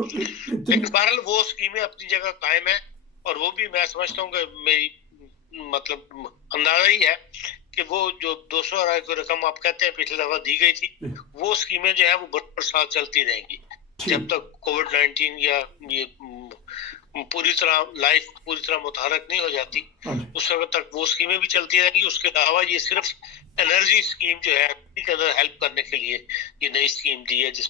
تو لیکن بہرحال وہ اسکیمیں اپنی جگہ قائم ہیں، اور وہ بھی میں سمجھتا ہوں کہ میری مطلب اندازہ ہی ہے کہ وہ جو 200 ارائے کی رقم آپ کہتے ہیں پچھلی دفعہ دی گئی تھی، وہ اسکیمیں جو ہے وہ برسات چلتی رہیں گی جب تک کووڈ 19 یا یہ پوری طرح لائف پوری طرح متحرک نہیں ہو جاتی، اس وقت تک وہ اسکیمیں بھی چلتی رہیں گی. اس کے علاوہ یہ صرف انرجی اسکیم جو ہے کے اندر ہیلپ کرنے کے لیے یہ نئی اسکیم دی ہے، جس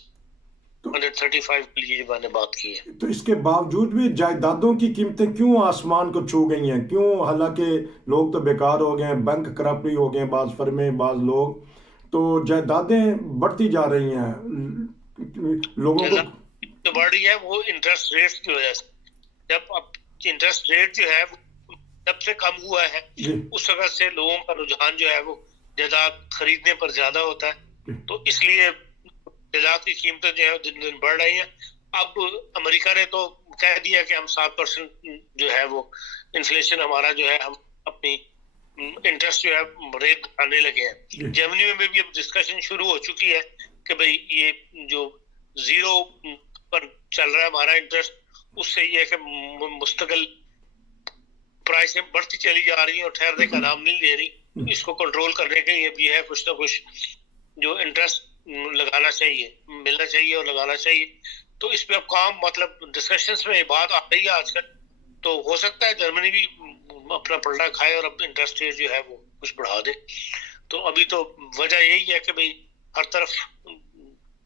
135 کے لیے جو میں نے بات کی ہے. تو اس کے باوجود بھی جائیدادوں کی قیمتیں کیوں آسمان کو چھو گئی ہیں؟ کیوں؟ حالانکہ لوگ تو بیکار ہو گئے ہیں، بینک کرپٹ بھی ہو گئے ہیں، بعض فرمیں بعض لوگ، تو جائیدادیں بڑھتی جا رہی ہیں لوگوں کو. جو بڑھ رہی ہے وہ انٹرسٹ ریٹ کی وجہ سے. جب اب انٹرسٹ ریٹ جو ہے جب سے کم ہوا ہے اس وقت سے لوگوں کا رجحان جو ہے وہ جائیداد خریدنے پر زیادہ ہوتا ہے، تو اس لیے جائیداد کی قیمتیں جو ہے دن دن بڑھ رہی ہیں. اب امریکہ نے تو کہہ دیا کہ ہم 7% جو ہے وہ انفلیشن ہمارا جو ہے ہم اپنی انٹرسٹ جو ہے ریٹ آنے لگے ہیں. جرمنی میں بھی اب ڈسکشن شروع ہو چکی ہے کہ بھئی یہ جو 0 پر چل رہا ہے ہمارا انٹرسٹ، اس سے یہ ہے کہ مستقل پرائسیں بڑھتی چلی جا رہی ہیں اور ٹھہرنے کا نام نہیں لے رہی. اس کو کنٹرول کرنے کے لیے بھی ہے کچھ نہ کچھ جو انٹرسٹ لگانا چاہیے، ملنا چاہیے اور لگانا چاہیے. تو اس پہ اب کام مطلب ڈسکشنز میں بات آ رہی ہے آج کل. تو ہو سکتا ہے جرمنی بھی اپنا پلڑا کھائے اور اب انٹرسٹ ریٹ جو ہے وہ کچھ بڑھا دے. تو ابھی تو وجہ یہی ہے کہ بھئی ہر طرف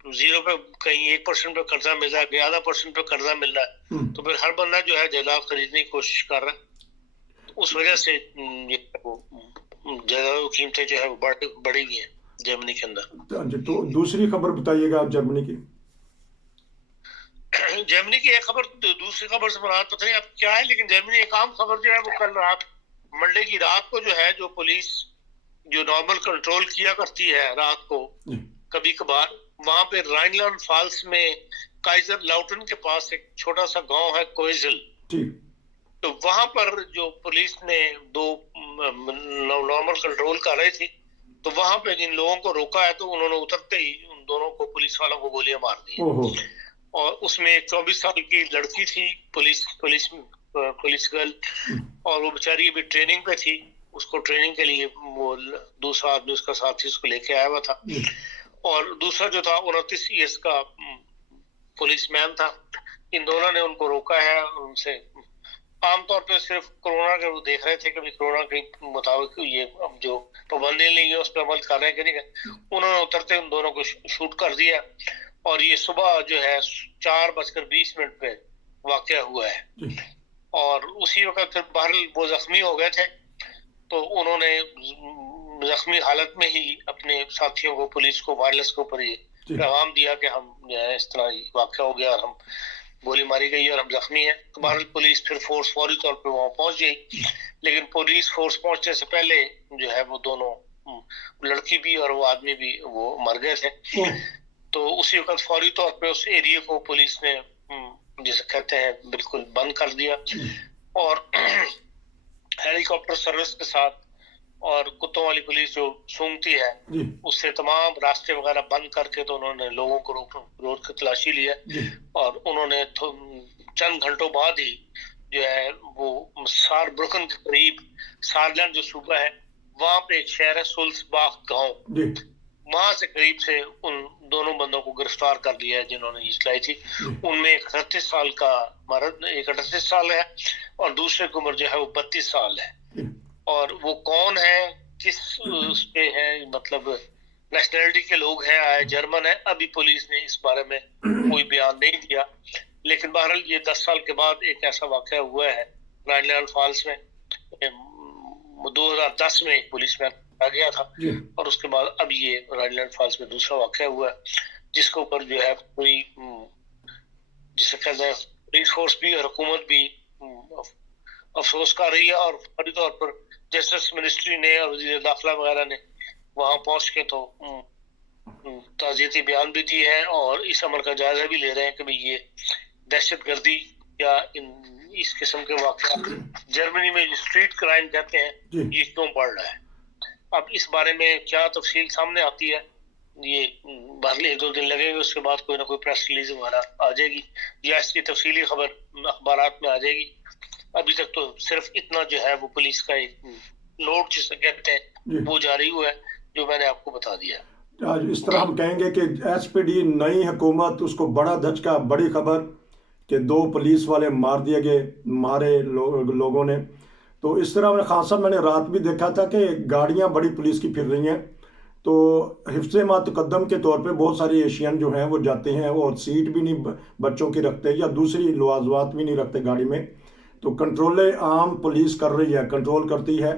0 پہ کہیں 1% پہ قرضہ مل رہا ہے، 0.5% پہ قرضہ مل رہا ہے، تو پھر ہر بندہ جو ہے جائیداد خریدنے کی کوشش کر رہا ہے. اس وجہ سے جائیداد کی قیمتیں جو ہے وہ بڑھی ہوئی ہیں جرمنی کے اندر. تو دوسری خبر بتائیے گا آپ جرمنی کی. جرمنی کی ایک خبر دوسری خبر سے مراد پتہ نہیں اب کیا ہے، لیکن جرمنی ایک عام خبر جو ہے وہ کل رات منڈے کی رات کو جو ہے جو پولیس جو نارمل کنٹرول کیا کرتی ہے رات کو کبھی کبھار، وہاں پہ رائن لینڈ فالس میں کائزر لاؤٹن کے پاس ایک چھوٹا سا گاؤں ہے کوئزل، تو وہاں پر جو پولیس نے 2 نارمل کنٹرول کر رہی تھی، تو وہاں پہ جن لوگوں کو روکا ہے تو انہوں نے اترتے ہی ان دونوں کو پولیس والوں کو گولیاں مار دی. اور اس میں 24 سال کی لڑکی تھی پولیس گرل، اور وہ بیچاری ابھی ٹریننگ پہ تھی. اس کو ٹریننگ کے لیے وہ دوسرا آدمی اس کا ساتھی اس کو لے کے آیا ہوا تھا، اور دوسرا جو تھا 29 ایئرس کا پولیس مین تھا. ان دونوں نے ان کو روکا ہے. ان سے عام طور پہ صرف کورونا کے وہ دیکھ رہے تھے کہ کورونا کے مطابق یہ جو پابندی نہیں ہے اس پہ عمل کر رہے ہیں کہ نہیں. انہوں نے اترتے ان دونوں کو شوٹ کر دیا، اور یہ صبح جو ہے 4:20 پہ واقعہ ہوا ہے. اور اسی وقت پھر بہرحال وہ زخمی ہو گئے تھے، تو انہوں نے زخمی حالت میں ہی اپنے ساتھیوں کو پولیس کو وائرلیس کے اوپر یہ پیغام دیا کہ ہم جو ہے اس طرح واقعہ ہو گیا اور ہم گولی ماری گئی اور ہم زخمی ہیں. تو بہرحال پولیس پھر فورس فوری طور پہ وہاں پہنچ گئی، لیکن پولیس فورس پہنچنے سے پہلے جو ہے وہ دونوں لڑکی بھی اور وہ آدمی بھی وہ مر گئے تھے. تو اسی وقت فوری طور پہ اس ایریے کو پولیس نے جسے کہتے ہیں بالکل بند کر دیا، اور ہیلی کاپٹر سروس کے ساتھ اور کتوں والی پولیس جو سونگتی ہے اس سے تمام راستے وغیرہ بند کر کے تو انہوں نے لوگوں کو روک کے تلاشی لیا. اور انہوں نے چند گھنٹوں بعد ہی جو ہے وہ سار برکن کے قریب سارلینڈ جو صوبہ ہے وہاں پہ ایک شہر ہے سولسباخ گاؤں، وہاں سے قریب سے ان دونوں بندوں کو گرفتار کر لیا ہے جنہوں نے یہ چلائی تھی. ان میں ایک 38 سال کا مرد، ایک 38 سال ہے، اور دوسرے کی عمر جو ہے وہ 32 سال ہے. اور وہ کون ہے، کس پہ ہے، مطلب نیشنلٹی کے لوگ ہیں، آئے جرمن ہے، ابھی پولیس نے اس بارے میں کوئی بیان نہیں دیا. لیکن بہرحال یہ 10 سال کے بعد ایک ایسا واقعہ ہوا ہے رائن لینڈ فالس میں. 2010 میں ایک پولیس مین آ گیا تھا، اور اس کے بعد اب یہ رائن لینڈ فالس میں دوسرا واقعہ ہوا ہے، جس کے اوپر جو ہے پوری جسے کہتے ہیں پولیس فورس بھی اور حکومت بھی افسوس کر رہی ہے. اور فوری طور پر جسٹس منسٹری نے اور وزیر داخلہ وغیرہ نے وہاں پہنچ کے تو تعزیتی بیان بھی دیے ہیں اور اس عمل کا جائزہ بھی لے رہے ہیں کہ بھئی یہ دہشت گردی یا اس قسم کے واقعات جرمنی میں جو اسٹریٹ کرائم کہتے ہیں یہ کیوں بڑھ رہا ہے. اب اس بارے میں کیا تفصیل سامنے آتی ہے یہ بہرحال 1-2 دن لگیں گے، اس کے بعد کوئی نہ کوئی پریس ریلیز ہمارا آ جائے گی یا اس کی تفصیلی خبر اخبارات میں آ جائے گی. ابھی تک تو صرف اتنا جو ہے وہ پولیس کا ایک نوٹ جسے کہتے ہیں وہ جاری ہوا ہے جو میں نے آپ کو بتا دیا. آج اس طرح ہم کہیں گے کہ ایس پی ڈی نئی حکومت، اس کو بڑا دھچکا، بڑی خبر کہ 2 پولیس والے مار دیے گئے، مارے لوگوں نے. تو اس طرح خان صاحب میں نے رات بھی دیکھا تھا کہ گاڑیاں بڑی پولیس کی پھر رہی ہیں، تو حفظ ما تقدم کے طور پہ بہت ساری ایشین جو ہیں وہ جاتے ہیں اور سیٹ بھی نہیں بچوں کی رکھتے یا دوسری لوازمات بھی نہیں رکھتے گاڑی میں. تو کنٹرول عام پولیس کر رہی ہے، کنٹرول کرتی ہے.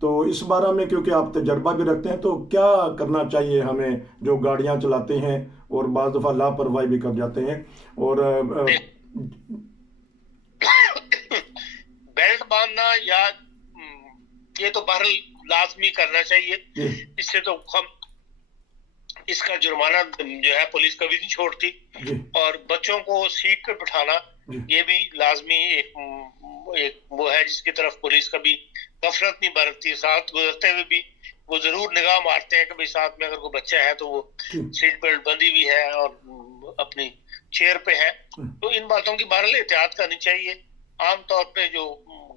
تو اس بارے میں کیونکہ آپ تجربہ بھی رکھتے ہیں، تو کیا کرنا چاہیے ہمیں جو گاڑیاں چلاتے ہیں اور بعض دفعہ لاپرواہی بھی کر جاتے ہیں؟ اور بیلٹ باندھنا یا یہ تو بہرحال لازمی کرنا چاہیے. اس سے تو ہم اس کا جرمانہ جو ہے پولیس کبھی نہیں چھوڑتی. اور بچوں کو سیٹ پہ بٹھانا یہ بھی لازمی ایک وہ ہے جس کی طرف پولیس کبھی غفلت نہیں برتتی. ساتھ گزرتے ہوئے بھی وہ ضرور نگاہ مارتے ہیں کہ بھئی ساتھ میں اگر کوئی بچہ ہے تو وہ سیٹ بیلٹ بندھی بھی ہے اور اپنی چیئر پہ ہے. تو ان باتوں کی بہرحال احتیاط کرنی چاہیے. عام طور پہ جو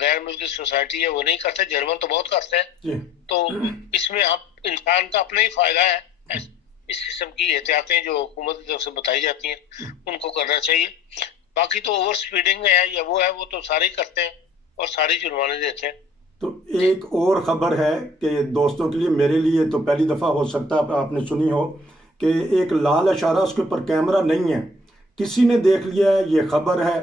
غیر ملکی سوسائٹی ہے وہ نہیں کرتے، جرمن تو بہت کرتے ہیں. تو اس میں انسان کا اپنا ہی فائدہ ہے. اس قسم کی احتیاطیں جو حکومت کی طرف سے بتائی جاتی ہیں ان کو کرنا چاہیے. باقی تو اوور سپیڈنگ ہے یا وہ ہے وہ تو سارے ہی کرتے ہیں اور سارے جرمانے دیتے ہیں. تو ایک اور خبر ہے کہ دوستوں کے لیے، میرے لیے تو پہلی دفعہ ہو سکتا ہے آپ نے سنی ہو، کہ ایک لال اشارہ، اس کے اوپر کیمرہ نہیں ہے، کسی نے دیکھ لیا ہے. یہ خبر ہے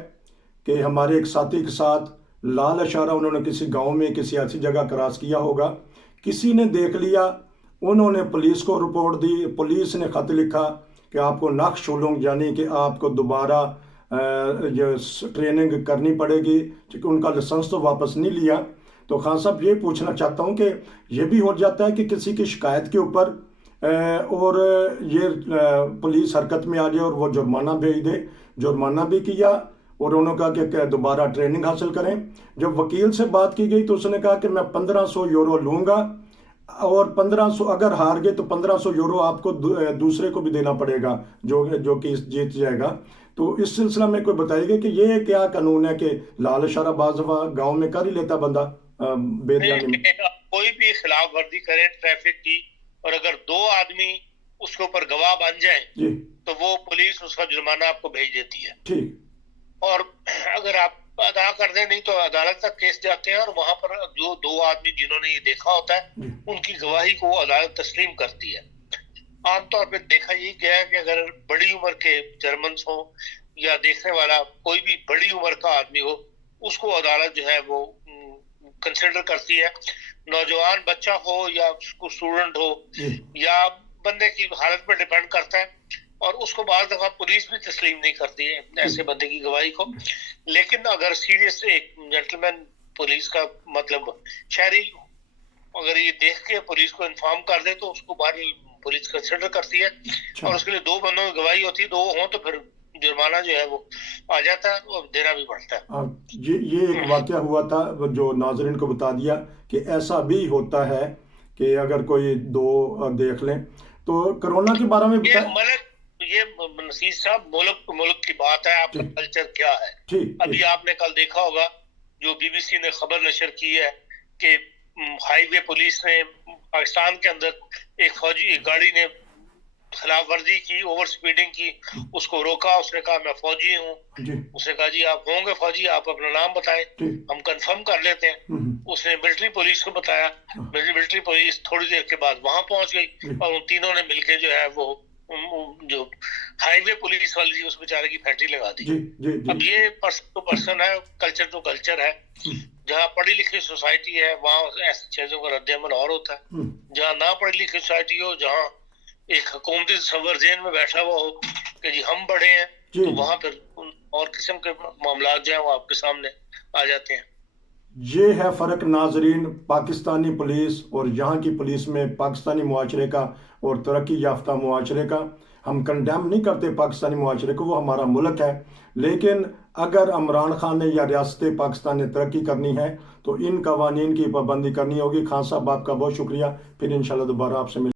کہ ہمارے ایک ساتھی کے ساتھ لال اشارہ انہوں نے کسی گاؤں میں کسی ایسی جگہ کراس کیا ہوگا، کسی نے دیکھ لیا، انہوں نے پولیس کو رپورٹ دی. پولیس نے خط لکھا کہ آپ کو نقش شولنگ، یعنی کہ آپ کو دوبارہ ٹریننگ کرنی پڑے گی، کیونکہ ان کا لائسنس تو واپس نہیں لیا. تو خان صاحب یہ پوچھنا چاہتا ہوں کہ یہ بھی ہو جاتا ہے کہ کسی کی شکایت کے اوپر اور یہ پولیس حرکت میں آ جائے اور وہ جرمانہ بھیج دے؟ جرمانہ بھی کیا اور انہوں نے کہا کہ دوبارہ ٹریننگ حاصل کریں. جب وکیل سے بات کی گئی تو اس نے کہا کہ میں 1500 یورو لوں گا، اور 1500 اگر ہار گئے تو 1500 یورو آپ کو دوسرے کو بھی دینا پڑے گا جو کیس جیت جائے گا. تو اس سلسلہ میں کوئی بتائیے گا کہ یہ کیا قانون ہے کہ لال اشارہ بعض دفعہ گاؤں میں کر ہی لیتا بندہ کوئی بھی خلاف ورزی کرے ٹریفک کی، اور اگر 2 آدمی اس کے اوپر گواہ بن جائیں تو وہ پولیس اس کا جرمانہ آپ کو بھیج دیتی ہے. ٹھیک. اور اگر آپ ادا کر دیں نہیں تو عدالت تک کیس جاتے ہیں، اور وہاں پر جو 2 آدمی جنہوں نے یہ دیکھا ہوتا ہے ان کی گواہی کو عدالت تسلیم کرتی ہے. عام طور پہ دیکھا یہ گیا ہے کہ اگر بڑی عمر کے جرمنس ہوں یا دیکھنے والا کوئی بھی بڑی عمر کا آدمی ہو، اس کو عدالت جو ہے وہ کنسیڈر کرتی ہے. نوجوان بچہ ہو یا اسٹوڈنٹ ہو یا بندے کی حالت پہ ڈیپینڈ کرتا ہے، اور اس کو بعض دفعہ پولیس بھی تسلیم نہیں کرتی ہے ایسے بندے کی گواہی کو. لیکن اگر سیریس ایک جنٹلمین پولیس کا مطلب شہری اگر یہ دیکھ کے پولیس کو انفارم کر دے تو اس کو بعد پولیس کنسیڈر کرتی ہے، اور اس کے لیے 2 بندوں کی گواہی ہوتی ہے، 2 ہوں تو پھر جرمانہ جو ہے وہ آ جاتا ہے اور دینا بھی پڑتا ہے. یہ ایک واقعہ ہوا تھا جو ناظرین کو بتا دیا کہ ایسا بھی ہوتا ہے کہ اگر کوئی 2 دیکھ لیں. تو کرونا کے بارے میں یہ نصیر صاحب ملک کی بات ہے، آپ کا کلچر کیا ہے. ابھی آپ نے کل دیکھا ہوگا جو BBC نے خبر نشر کی ہے کہ ہائی وے پولیس نے پاکستان کے اندر ایک فوجی گاڑی نے خلاف ورزی کی، اوور سپیڈنگ کی، اس کو روکا. اس نے کہا میں فوجی ہوں. اس نے کہا جی آپ ہوں گے فوجی، آپ اپنا نام بتائیں، ہم کنفرم کر لیتے ہیں. اس نے ملٹری پولیس کو بتایا، ملٹری پولیس تھوڑی دیر کے بعد وہاں پہنچ گئی اور ان تینوں نے مل کے جو ہے وہ جو ہائی وے پولیس والی تھی اس بیچارے کی پھینٹی لگا دی. اب یہ پرسن ٹو پرسن ہے، کلچر ٹو کلچر ہے. جہاں پڑھی لکھی سوسائٹی ہے وہاں ایسی چیزوں کا رد عمل اور ہوتا ہے. جہاں نہ پڑھی لکھی سوسائٹی ہو، جہاں ایک حکومتی تصور ذہن میں بیٹھا ہوا ہو کہ جی ہم بڑے ہیں، تو وہاں پھر اور قسم کے معاملات جو ہیں وہ آپ کے سامنے آ جاتے ہیں. یہ ہے فرق ناظرین پاکستانی پولیس اور یہاں کی پولیس میں، پاکستانی معاشرے کا اور ترقی یافتہ معاشرے کا. ہم کنڈیم نہیں کرتے پاکستانی معاشرے کو، وہ ہمارا ملک ہے. لیکن اگر عمران خان نے یا ریاست پاکستان نے ترقی کرنی ہے تو ان قوانین کی پابندی کرنی ہوگی. خان صاحب آپ کا بہت شکریہ. پھر انشاءاللہ دوبارہ آپ سے